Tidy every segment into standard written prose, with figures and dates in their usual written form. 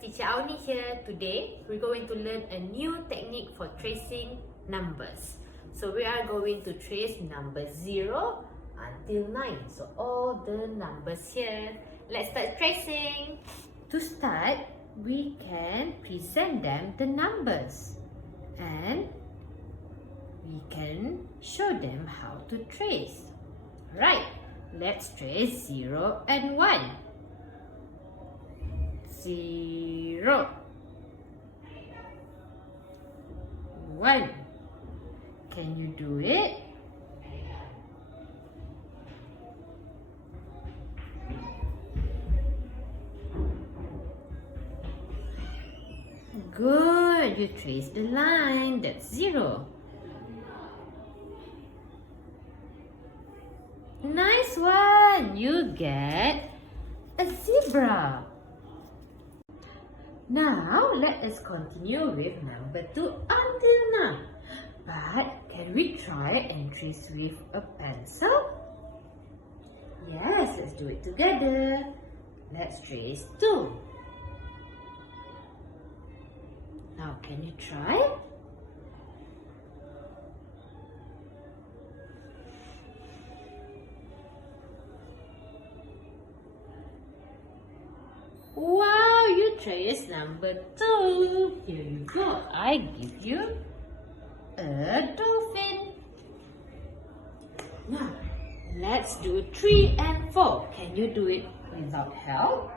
Teacher Auni here. Today, we're going to learn a new technique for tracing numbers. So we are going to trace number 0 until 9. So all the numbers here. Let's start tracing. To start, we can present them the numbers. And we can show them how to trace. Right, let's trace 0 and 1. 0 1. Can you do it? Good, you trace the line. That's 0. Nice one. You get a zebra. Now, let us continue with number 2 until 9. But, can we try and trace with a pencil? Yes, let's do it together. Let's trace 2. Now, can you try? Wow, you trace number 2. Here you go. I give you a dolphin. Now, let's do 3 and 4. Can you do it without help?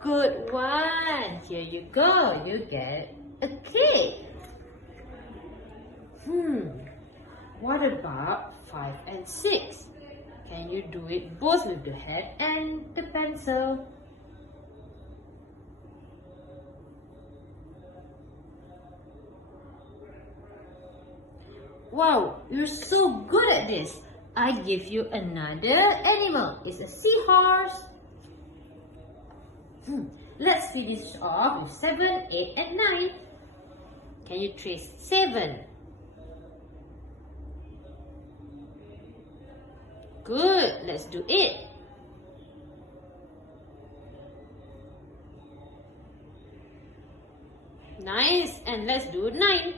Good one. Here you go. You get a cake. What about 5 and 6? Can you do it both with the head and the pencil? Wow, you're so good at this. I give you another animal. It's a seahorse. Let's finish off with 7, 8 and 9. Can you trace 7? Good, let's do it. Nice, and let's do 9.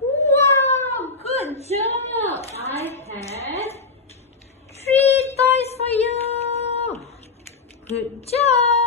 Wow, good job. I have 3 toys for you. Good job.